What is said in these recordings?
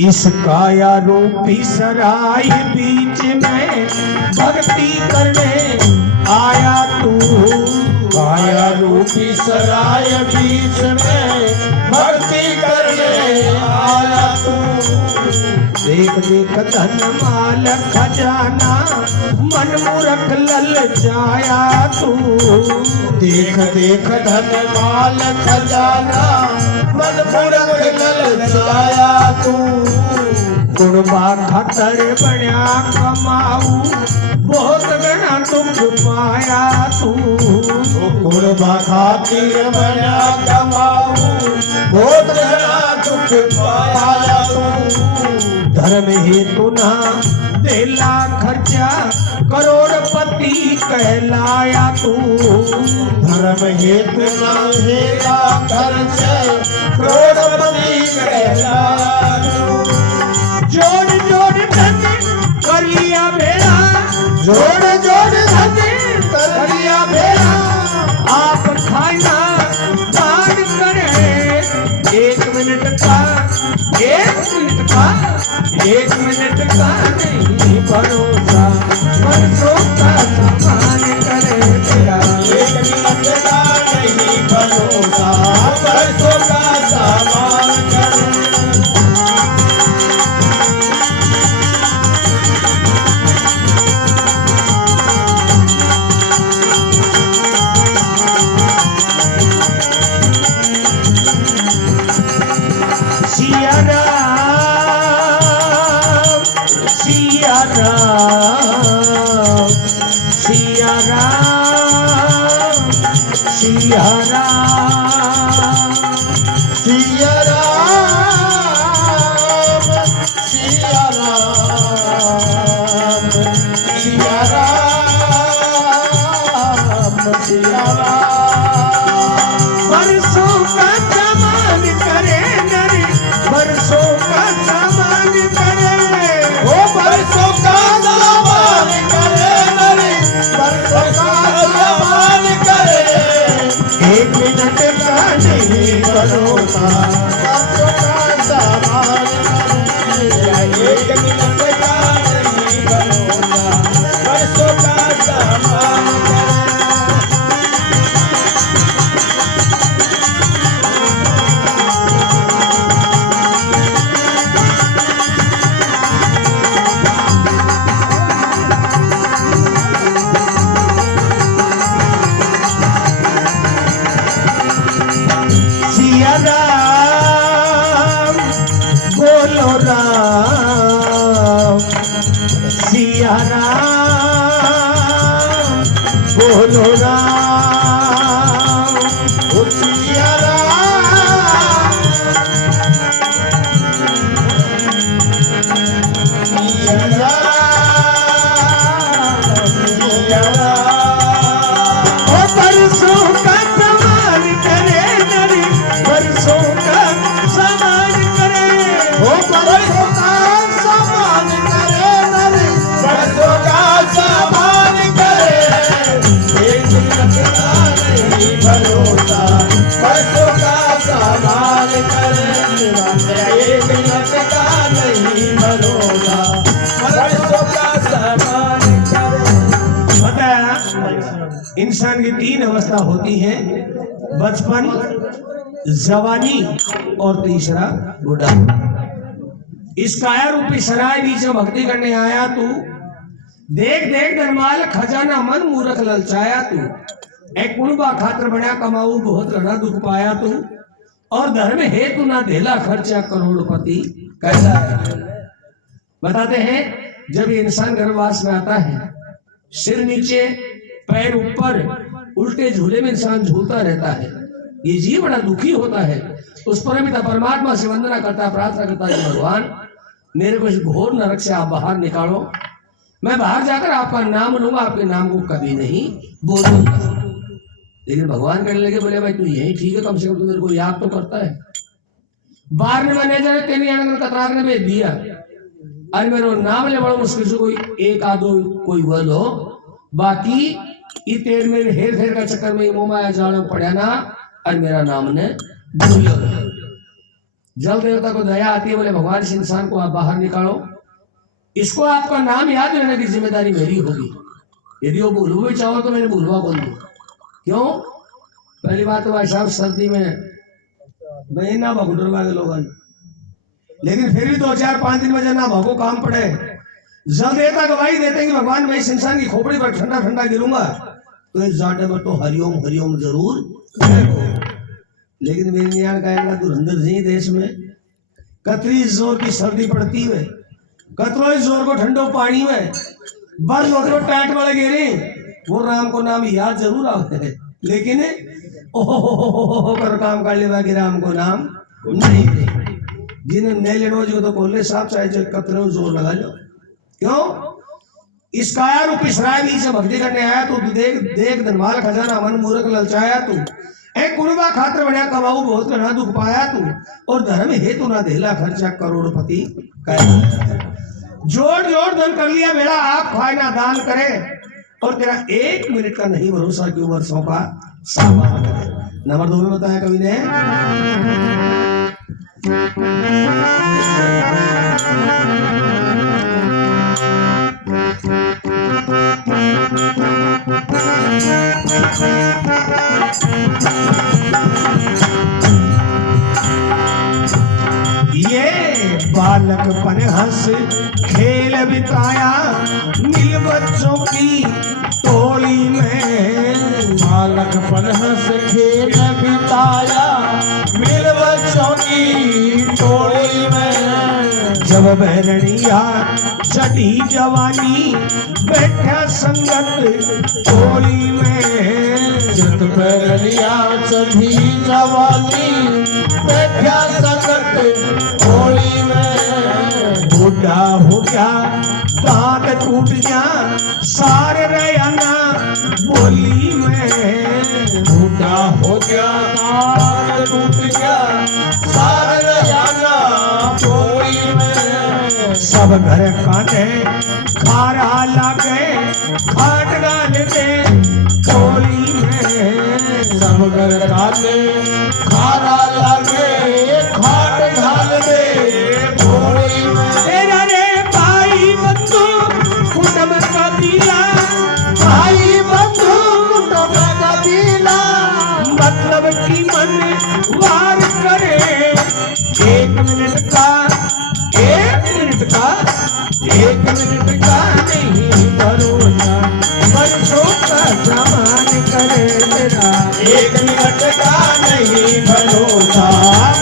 इस काया रूपी सराय बीच में भक्ति करने आया तू। काया रूपी सराय बीच में भक्ति करने आया तू। देख देख धन माल खजाना मन मूरख ललचाया तू। देख देख धन माल खजाना मन मूरख ललचाया तू। गुणबा खातर बण्या कमाऊ बहुत घना दुख पाया तू। गुणबा खातिर बण्या कमाऊ बहुत घना दुख पाया तू। धर्म हेतु ना देला खर्चा करोड़पति कहलाया तू। धर्म हेतु ना हेला खर्च करोड़पति कहलाया तू। जोड़ जोड़ धन कर लिया बेड़ा, जोड़ जोड़ धन कर लिया बेड़ा। आप खाना दान करे। एक मिनट का नहीं भरोसा बरसों का सम्मान करे तेरा। एक मिनट का नहीं भरोसा बरसों का सम्मान करे। सिया राम सिया राम सिया राम सिया राम सिया राम सिया राम सिया राम सिया राम। बरसों का सम्मान करे नरे, बरसों का सम्मान करे। ओ बरसों का सम्मान करे नरे, बरसों का सम्मान करे। एक मिनट का नहीं भरोसा बरसों का सम्मान करे। एक मिनट का नहीं भरोसा बरसों का सम्मान करे। सिया राम बोलो राम, सिया राम बोलो राम। ओ सिया राम सिया राम सिया राम। ओ बरसों का सम्मान करे नरे, बरसों का सम्मान करे। ओ बरसों का सम्मान करे नरे, बरसों का सम्मान करे। एक मिनट का नहीं भरोसा बरसों का सम्मान करे। एक मिनट का नहीं भरोसा बरसों का सम्मान करे। बताया इंसान की तीन अवस्था होती है, बचपन, जवानी और तीसरा बुढ़ापा। इस काया रूपी सराय बीच में भक्ति करने आया तू। देख देख धनमाल खजाना मन मूरख ललचाया तू। एक कुणबा खातर बना कमाऊ बहुत घना दुख पाया तू। और धर्म हेतु ना धेला खर्चा करोड़पति कहलाया। बताते हैं जब ये इंसान गर्भवास में आता है, सिर नीचे पैर ऊपर उल्टे झूले में इंसान झूलता रहता है। ये जीव बड़ा दुखी होता है। उस परमिता परमात्मा से वंदना करता, प्रार्थना करता है, भगवान मेरे को इस घोर नरक से आप बाहर निकालो। मैं बाहर जाकर आपका नाम लूंगा, आपके नाम को कभी नहीं बोलूंगा। लेकिन भगवान कहने लगे, बोले भाई तू यही ठीक है, कम से कम तू मेरे को याद तो करता है। बाहर ने मैनेजर तेनी कतरार ने भेज दिया, अरे मेरे नाम ले बड़ा मुश्किल से कोई एक आधो कोई वल हो, बाकी ये तेल में हेर फेर का चक्कर में मोमाया जाल पड़ा ना, और मेरा नाम ने भूलो। जल देवता को दया आती है, बोले भगवान इस इंसान को आप बाहर निकालो, इसको आपका नाम याद रहने की जिम्मेदारी मेरी होगी। यदि वो भूलू भी चाहो तो मैंने भूलवा बोल दूं। क्यों? पहली बात तो भाई साहब सर्दी में महीना भगुडरवा के लोग, लेकिन फिर भी 2-4-5 दिन में जना भगो काम पड़े। जल देवता गवाही देते कि भगवान मैं इस इंसान की खोपड़ी पर ठंडा ठंडा गिरूंगा तो इस जाटे में तो हरिओम हरिओम जरूर कहेगो। लेकिन मेरे नियाण कहेगा धुरंधर जी देश में कतरी जोर की सर्दी पड़ती है, कतरो जोर को ठंडो पानी में बर्फ लोग टाइट वाले गिरे, वो राम को नाम याद जरूर आते, लेकिन ओहो कर काम कर लेवा कि राम को नाम नहीं दे। जिन्हें नहीं लेनो जो तो कोल्ले साहब चाहे जो कतरे जोर लगा लो। क्यों? इस काया रूप इसराय भी से भक्ति करने आया तू, देख देख धनवाल खजाना मन मूर्ख ललचाया तू, एक कुर्बा खातर बढ़िया कमाऊ बहुत घना दुख पाया तू, और धर्म हेतु ना देला खर्चा करोड़पति कह। जोड़ जोड़ धन कर लिया बेड़ा आप खाए ना दान करे, और तेरा 1 मिनट का नहीं भरोसा क्यों वर्षों का सामान करे। नंबर 2 में बताया कवि ने, ये बालकपन हंस खेल बिताया मिल बच्चों की टोली में, बालकपन हंस खेल बिताया मिल बच्चों की टोली में। जब बैरणिया चढ़ी जवानी बैठा संगत टोली में, जब बैरणिया चढ़ी जवानी बैठा संगत टोली में। बूढ़ा हो गया दांत टूट जा सारे रयाना बोली में, बूढ़ा हो गया दांत टूट गया सारे जाना टोली में। सब घर काटे खारा लागे खाट गाल दे टोली में, सब घर काटे खारा लागे खाट घाल दे टोली में। तेरा रे भाई बंधु कुटुंब कबीला, भाई बंधु कुटुंब कबीला, मतलब की मन वार करे। 1 मिनट का 1 मिनट का 1 मिनट का नहीं भरोसा, बरसों का सामान करे तेरा। 1 मिनट का नहीं भरोसा,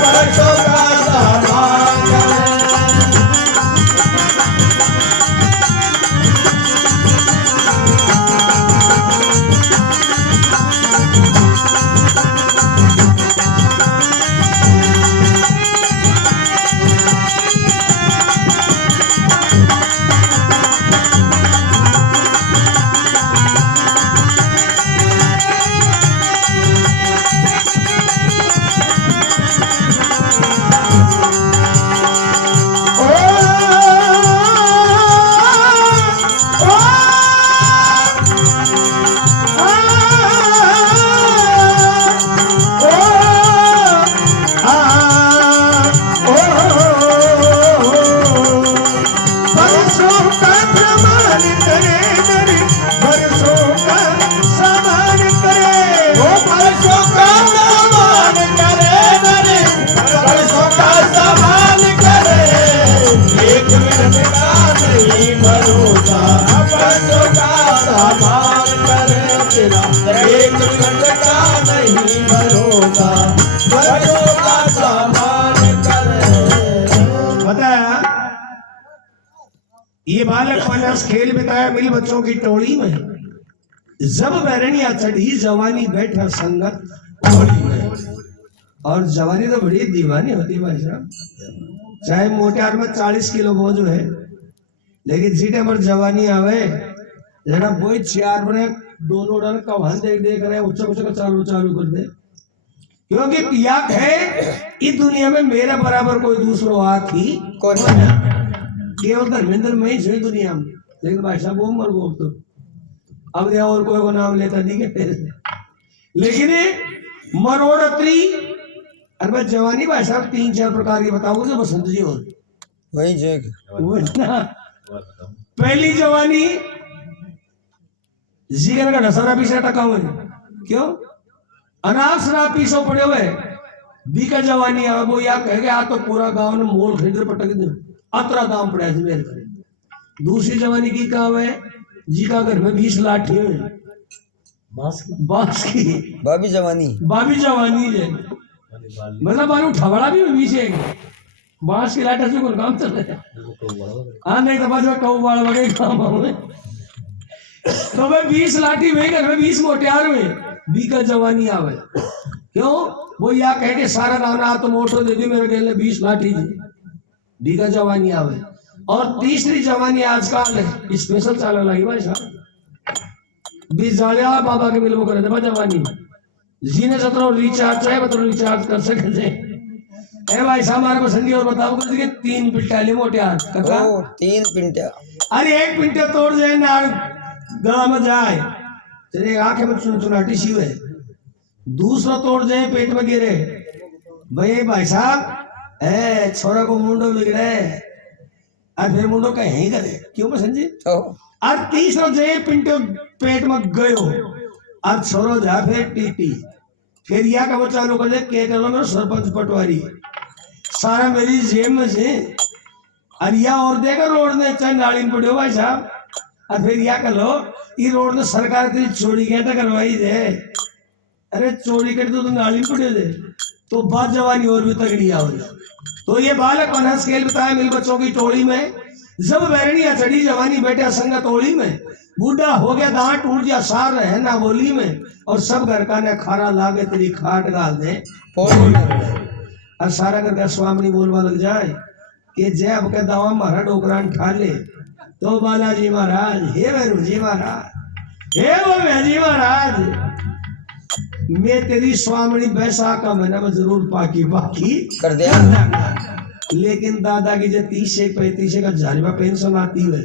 बरसों का सामान करे। ये बालक मानस खेल बिताया मिल बच्चों की टोली में, जब बैरणिया चढ़ी जवानी बैठा संगत टोली में। और जवानी तो बड़ी दीवानी होती है भाई साहब, चाहे मोटे आदमी 40 किलो बोझ है, लेकिन जीटे पर जवानी आवे जरा बोई 4 बने दोनों डर कवान देख रहे उच्च उच्च चालू चालू कर दे, क्योंकि याद है इस दुनिया में मेरे बराबर कोई दूसरो हाथ ही केवल धर्मेंद्र में ही है दुनिया में। लेकिन भाई साहब वो मर गो तो अब और कोई को नाम लेता नहीं है, लेकिन मरोड़त्री। अरे मैं जवानी भाई साहब 3-4 प्रकार की बताऊंगा तो बसंत जी और वही जग वो ना। पहली जवानी जिगर का ढसारा पीछे टका हुए क्यों अनाज शराब पीछो पड़े हुए बीका जवानी है वो या कह गया तो पूरा गांव ने मोल खरीद कर पटक दे अतरा दाम पड़ा है मेरे घर। दूसरी जवानी की काम है जी का घर में 20 लाठी है बांस की बाबी जवानी बाबी जवानी है मतलब बालू ठवड़ा भी पीछे बांस की लाठी से कोई काम चल रहा है। हाँ नहीं तो बाजू कऊ बाल वगैरह काम हुए तो मैं 20 लाठी में घर में 20 मोटियार में बीका जवानी आवे क्यों वो या कह के सारा गाना तो मोटो दे दी मेरे गेल ने 20 लाठी जी बीका जवानी आवे। और तीसरी जवानी आजकल है स्पेशल चाल लगी भाई साहब 20 जालिया बाबा के मिलबो करे थे जवानी जीने सत्रो रिचार्ज चाहे मतलब रिचार्ज कर सके थे। ए भाई साहब हमारे पसंदी और बताओ कि 3 पिंटाली मोटियार काका ओ 3 पिंटा अरे 1 पिंटे तोड़ जाए ना गला में जाए तेरे आंखें में चुनाटी सी है दूसरा तोड़ जाए पेट में गिरे भाई साहब ए छोरा को मुंडो बिगड़े और फिर मुंडो कहीं करे क्यों पसंद जी और तीसरा जाए पिंटो पेट में गयो और छोरो जा फिर टीटी फिर या का वो चालू कर ले के कर लो मेरा सरपंच पटवारी सारा मेरी जेब में से और या और देगा रोड ने चाहे नाली में पड़े भाई साहब और फिर या कर लो ये रोड ने सरकार तेरी चोरी कहता करवाई दे अरे चोरी कर तो नाली में पड़े दे तो बात जवानी और भी तगड़ी आओ। तो ये बालक मनहस खेल बताया मिल बच्चों की टोली में जब बैरणिया चढ़ी जवानी बैठा संग तोड़ी में बूढ़ा हो गया दांत टूट गया सार है ना बोली में और सब घर का ने खारा लागे तेरी खाट गाल दे और सारा घर का स्वामी बोलवा लग जाए कि जय अब के दावा मारा डोकरान ठा ले तो बालाजी महाराज हे भैरू जी महाराज हे वो जी महाराज मैं तेरी स्वामी बैसाख का महीना में जरूर पाकी कर दिया लेकिन दादा की जो 30 से 35 का जानिबा पेंशन आती है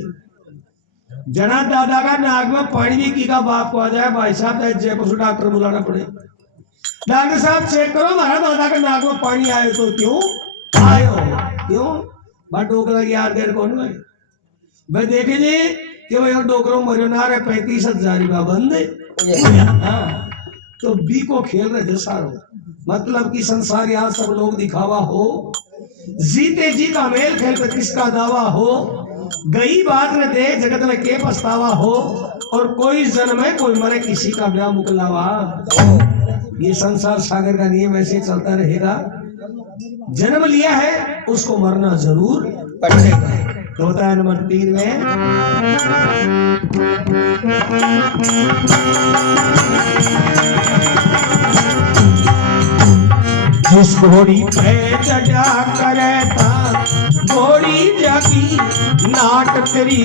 जना दादा का नाक में पानी भी की का बाप को आ जाए भाई साहब जयपुर से डॉक्टर बुलाना पड़े डॉक्टर साहब चेक करो हमारा दादा का नाक में पानी आए तो क्यों आयो क्यों बट डोकरा यार देर कौन है भाई देखे जी कि भाई डोकरो मरो ना रहे 35,000 बंद हाँ तो बी को खेल रहे थे सारो मतलब कि संसार यहाँ सब लोग दिखावा हो जीते जी का मेल खेल पे किसका दावा हो गई बात न दे जगत में के पछतावा हो और कोई जन्म है कोई मरे किसी का ब्याह मुकलावा। ये संसार सागर का नियम ऐसे चलता रहेगा जन्म लिया है उसको मरना जरूर पड़ेगा। तो होता है नंबर 3 में जिस घोड़ी पे चढ़ा करे था घोड़ी जागी नाट तेरी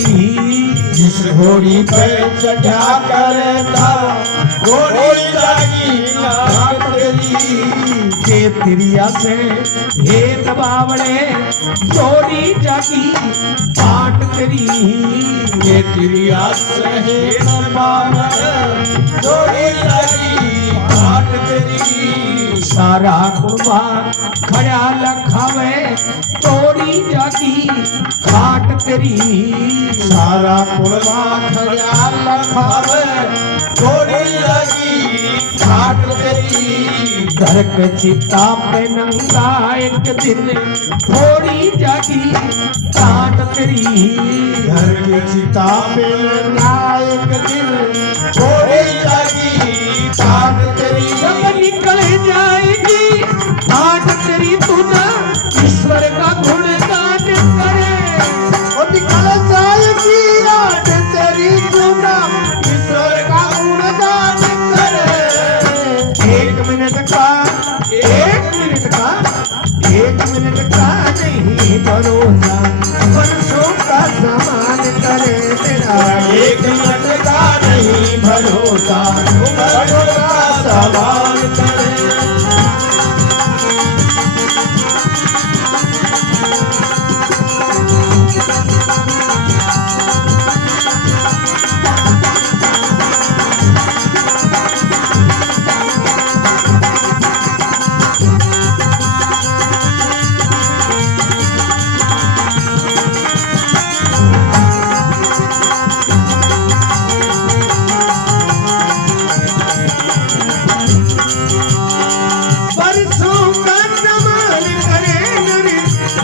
जिस घोड़ी पे चढ़ा करे था घोड़ी जागी नाट तेरी के तिरिया से हे दबावड़े जोड़ी जागी पाट तेरी ये तिरिया से है दबावड़े जोड़ी जागी पाट तेरी सारा कुर्बा खड़ा लखावे तोड़ी जागी खाट तेरी सारा कुर्बा खड़ा लखावे तोड़ी जागी खाट तेरी घर के चिता पे नंगा एक दिन थोड़ी जागी काट तेरी घर के चिता पे नायक दिन थोड़ी जागी काट तेरी जब निकल जाएगी काट तेरी तू ना ईश्वर का गुणगान करे और निकल जाएगी आज तेरी गुना ईश्वर का गुणगान करे। 1 मिनट का 1 मिनट का 1 मिनट का नहीं भरोसा वर्षों का समान करे तेरा 1 मिनट का नहीं भरोसा वर्षों का सवाल करे।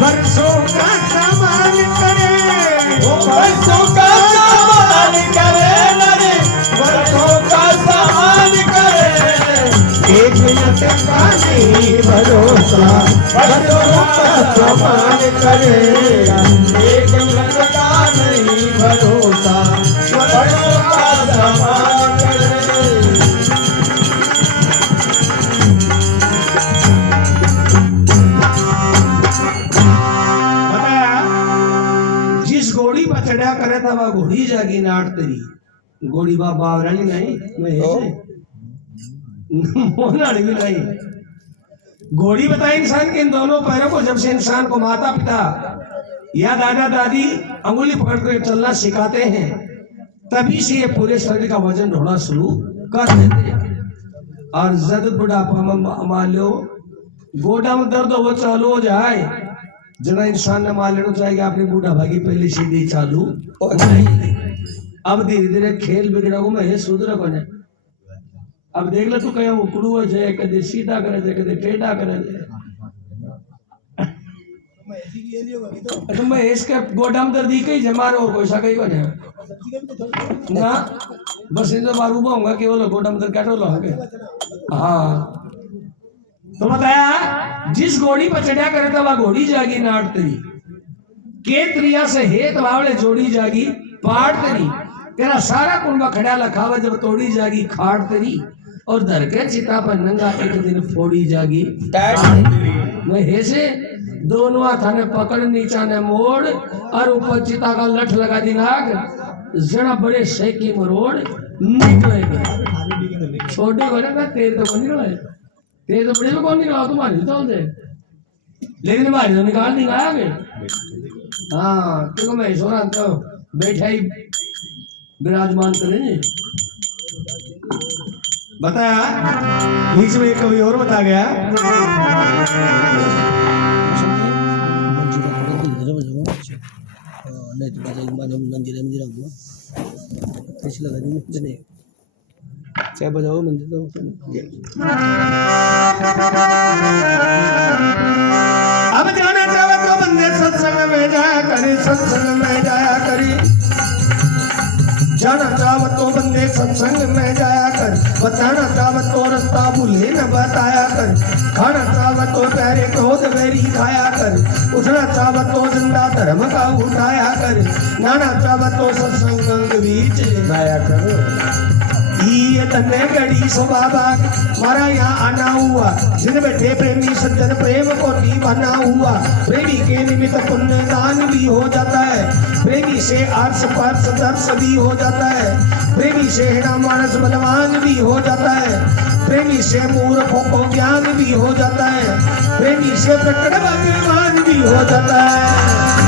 वर्षों का सामान करे वो वर्षों का सामान करे नरे वर्षों का सामान करे एक मिनट का नहीं भरोसा वर्षों का सामान करे एक मिनट का नहीं भरोसा वर्षों का सामान करे जिस घोड़ी पर चढ़ा करे था वह घोड़ी जागी नाट तेरी घोड़ी बा बावरानी नहीं मैं मोहनाड़ी भी नहीं घोड़ी बताए इंसान के इन दोनों पैरों को जब से इंसान को माता पिता या दादा दादी अंगुली पकड़ कर चलना सिखाते हैं तभी से ये पूरे शरीर का वजन ढोना शुरू कर देते हैं और जब बुढ़ापा में मान लो गोडा में दर्द हो चालू हो जाए जना इंसान ने मान लेना चाहिए आपने बूढ़ा भागी पहले सीधी चालू नहीं अब धीरे धीरे खेल बिगड़ा मैं ये सुधरा को नहीं अब देख ले तू कहीं उकड़ू हो जाए कदे सीधा करे जाए कदे टेढ़ा करे तो मैं इसके गोडाम दर्दी कहीं जमारो कोई सा कहीं बने ना बस इन जो बारू होगा केवल गोडाम दर्द कैटो लोगे हाँ तो बताया जिस घोड़ी पर चढ़ा करे था वह घोड़ी जागी नाट तरी के त्रिया से हेत बावले जोड़ी जागी पाट तरी तेरा सारा कुंडा खड़ा लखावा जब तोड़ी जागी खाड़ तरी और धर के चिता पर नंगा एक दिन फोड़ी जागी मैं हेसे दोनों हाथा ने पकड़ नीचा ने मोड़ और ऊपर चिता का लठ लगा दी नाग जरा बड़े सेकी मरोड़ निकले छोटे को ना तेरे तो निकले तेरे तो बड़े में कौन निकाला तुम्हारी तो दे लेकिन हमारी तो निकाल नहीं आया हाँ क्योंकि मैं सोना तो बैठा ही विराजमान करें बताया बीच में कभी और बता गया चाहे बजाओ मंदिर तो अब जाना चाहे तो बंदे सत्संग में जाया करे सत्संग में जाया करे जाना चाहत तो बंदे सत्संग में जाया कर बताना चाहत तो रास्ता भूले न बताया कर खाना चाहत तो प्यारे क्रोध वेरी खाया कर उठना चाहत तो जिंदा धर्म का उठाया कर नाना चाहत तो सत्संग बीच गाया कर ये तन्ने गड़ी सो बाबा मारा यहाँ आना हुआ जिन बैठे प्रेमी सज्जन प्रेम को दीवाना हुआ प्रेमी के निमित्त पुण्य दान भी हो जाता है प्रेमी से आर्स पार्स दर्श भी हो जाता है प्रेमी से हेड़ा मानस बलवान भी हो जाता है प्रेमी से मूर्खों को ज्ञान भी हो जाता है प्रेमी से प्रकट भगवान भी हो जाता है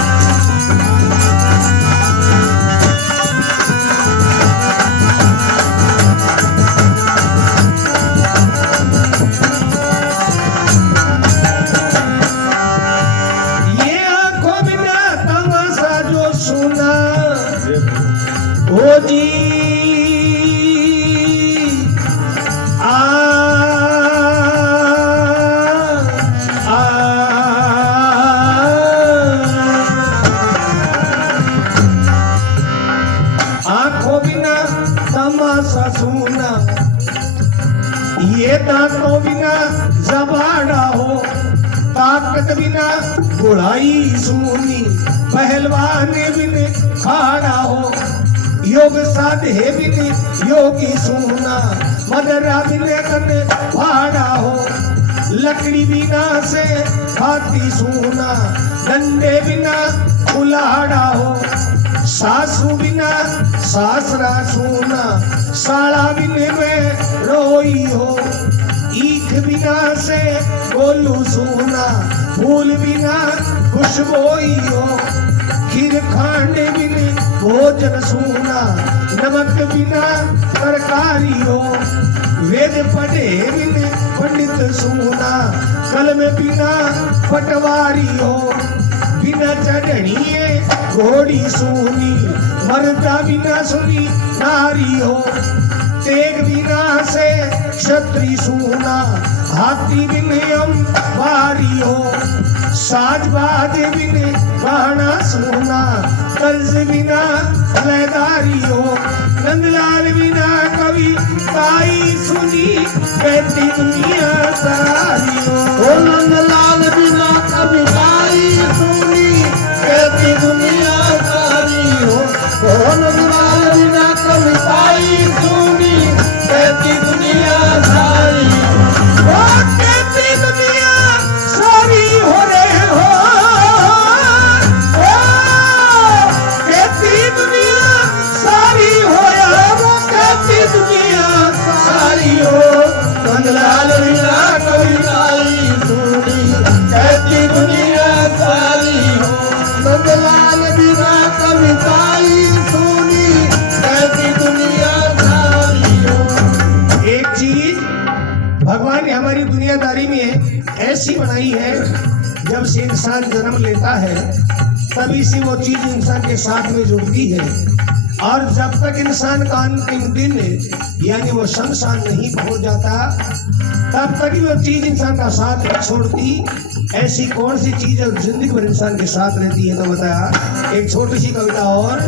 ओ जी आंखों बिना तमाशा सुना ये दांतों बिना जबाड़ा हो ताकत बिना गुड़ाई सुनी पहलवान बिन खाड़ा हो योग साधे बिन योगी सुना मदरा बिन कन फाड़ा हो लकड़ी बिना से हाथी सुना डंडे बिना कुल्हाड़ा हो सासू बिना सासरा सुना साला बिन में रोई हो ईख बिना से गोलू सुना फूल बिना खुशबोई हो खीर खाने बिन भोजन सुना नमक बिना तरकारी हो वेद पढ़े बिन पंडित सुना कलम बिना पटवारी हो बिना चढ़निए घोड़ी सुनी मर्दा बिना सुनी नारी हो तेग बिना से क्षत्रि सुना हाथी बिन हम भारी हो साज बाज बिन गाना सुना, कर्ज बिना लैदारियो, नंदलाल बिना कवि ताई सुनी, कहती दुनिया सारियो। ओ नंदलाल बिना कविताई सुनी, कहती दुनिया सारी हो। ओ नंदलाल बिना कविताई सुनी, कहती दुनिया सारी हो। ओ कहती दुनिया सारी हो रे हो, ओ कहती दुनिया सारी हो यार, वो कहती दुनिया सारी हो। नंदलाल बिना कविताई सुनी, कहती दुनिया सारी हो। नंदलाल बिना कविताई सुनी, कहती दुनिया सारी हो। एक चीज भगवान ने हमारी दुनियादारी में ऐसी बनाई है, जब से इंसान जन्म लेता है तभी से वो चीज इंसान के साथ में जुड़ती है, और जब तक इंसान का अंतिम दिन यानी वो शमशान नहीं पहुंच जाता तब तक ही वो चीज इंसान का साथ नहीं छोड़ती। ऐसी कौन सी चीज है जिंदगी भर इंसान के साथ रहती है? तो बताया एक छोटी सी कविता और।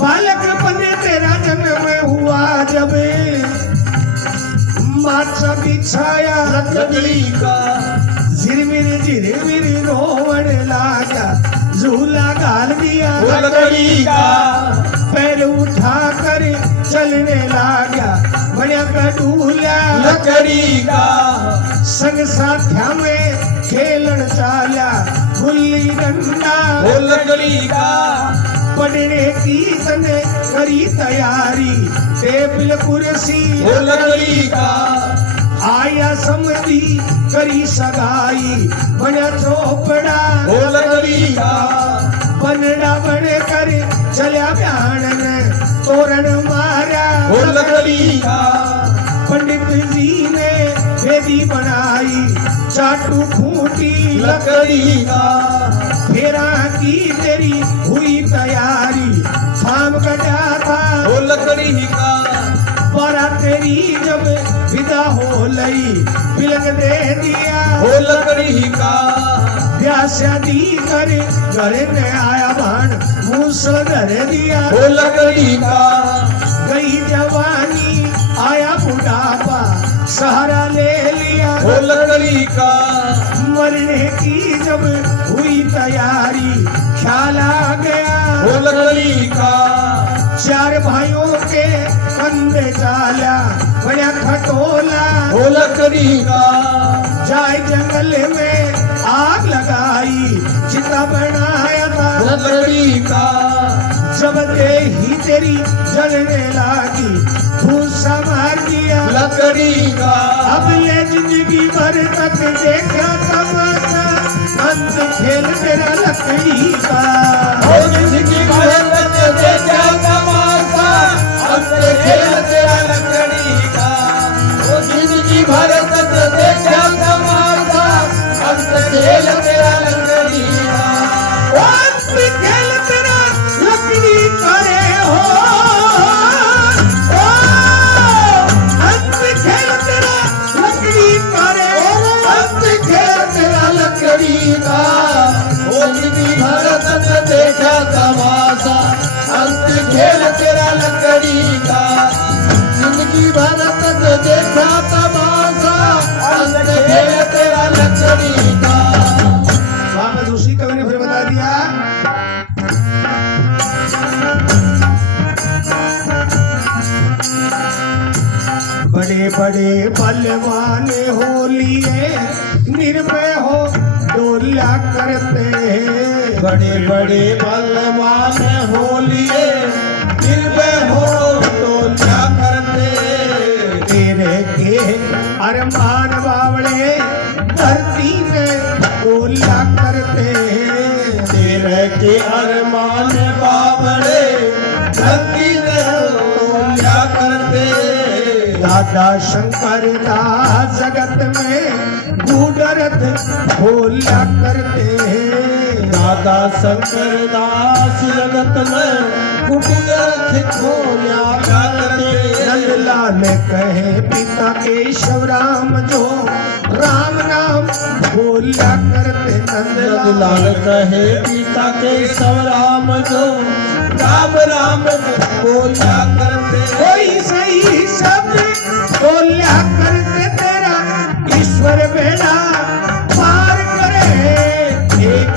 बालकपन तेरा जन्म हुआ जब, माथा बिछाया लकड़ी का, झिरमिर रोवण लागा, झूला गाल दिया लकड़ी का, पैर उठा कर चलने लागा, बड़ा कटूला लकड़ी का, संग साथ्या में खेलन चाला, गुल्ली डंडा वो लकड़ी का, पढ़ने की तने करी तैयारी, टेबल कुर्सी वो लकड़ी का, आया समझी करी सगाई, बना चौपड़ा वो लकड़ी का, बनड़ा बन कर चल्या ब्याणन, तोरण मारा वो लकड़ी का, पंडित जी ने वेदी बनाई, चाटू फूटी लकड़ी का, फेरा की तेरी हुई तैयारी, शाम कटा था वो लकड़ी का, बारा तेरी जब विदा हो लई, बिलक दे दिया वो लकड़ी का, ब्याह शादी कर घर में आया भान, मूसल धर दिया वो लकड़ी का, गई जवानी आया बुढ़ापा, सहारा ले लिया वो लकड़ी का, मरने की जब हुई तैयारी, ख्याल आ गया वो लकड़ी का, चार भाइयों के कंधे चाला, बड़ा खटोला वो लकड़ी का, जाए जंगल में आग लगाई, चिता बनाया था लकड़ी का, जब दे ही तेरी जलने लगी, भूसा मार दिया लकड़ी का, अब ले जिंदगी भर तक देखा तमाशा, अंत खेल तेरा लकड़ी का। वो जिंदगी भर तक देखा तमाशा, अंत खेल तेरा लकड़ी का, वो जिंदगी भर तक देखा तमाशा, अंत खेल तेरा लकड़ी का, अंत खेल तेरा लकड़ी का रे हो, अंत खेल तेरा लकड़ी का रे, अंत खेल तेरा लकड़ी का, वो जिंदगी भर तक देखा तमाशा, अंत खेल तेरा लकड़ी का, जिंदगी भर तक देखा तमाशा, अंत खेल तेरा लकड़ी का। वापस उसी कवि ने फिर बता दिया, बड़े बड़े बलवान हो लिए, निर्भय हो डोला करते हैं, बड़े बड़े बलवान हो लिए, निर्भय हो तो क्या करते, तेरे के अरमान बावड़े धरती में डोला करते हैं, तेरे के अरमान बावड़े धरती में तो क्या करते, दादा शंकर दास जगत में गूढ़रथ खोला करते हैं, दादा शंकर दास जगत में कुटिया खोल्या करते, नंदलाल कहे पिता केशव राम जो राम नाम बोला करते नंदलाल नंदलाल कहे पिता के सब राम जो राम राम बोला करते। कोई सही शब्द बोला करते तेरा ईश्वर बेड़ा पार करे। एक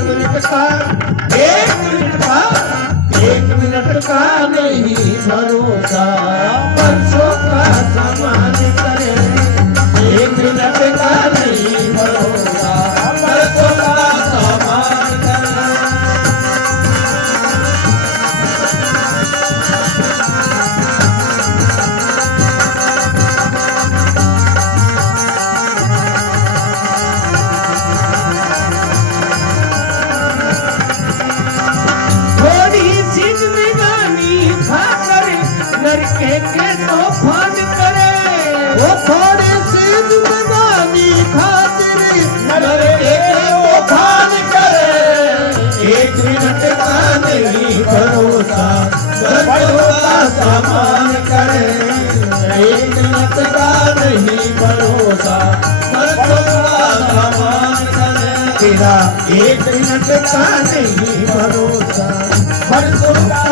मिनट का नहीं भरोसा परसों का समान करे। एक मिनट का नहीं भरोसा परसों का समान करे। थोड़ी सी जिंदगानी खाकर नरके के तूफान करे। वो थोड़ी सी जिंदगानी खातिर नरके के तूफान करे। एक मिनट का नहीं भरोसा परसों का समान करे। एक मिनट का नहीं भरोसा परसों का समान करे। तेरा एक मिनट का नहीं भरोसा परसों का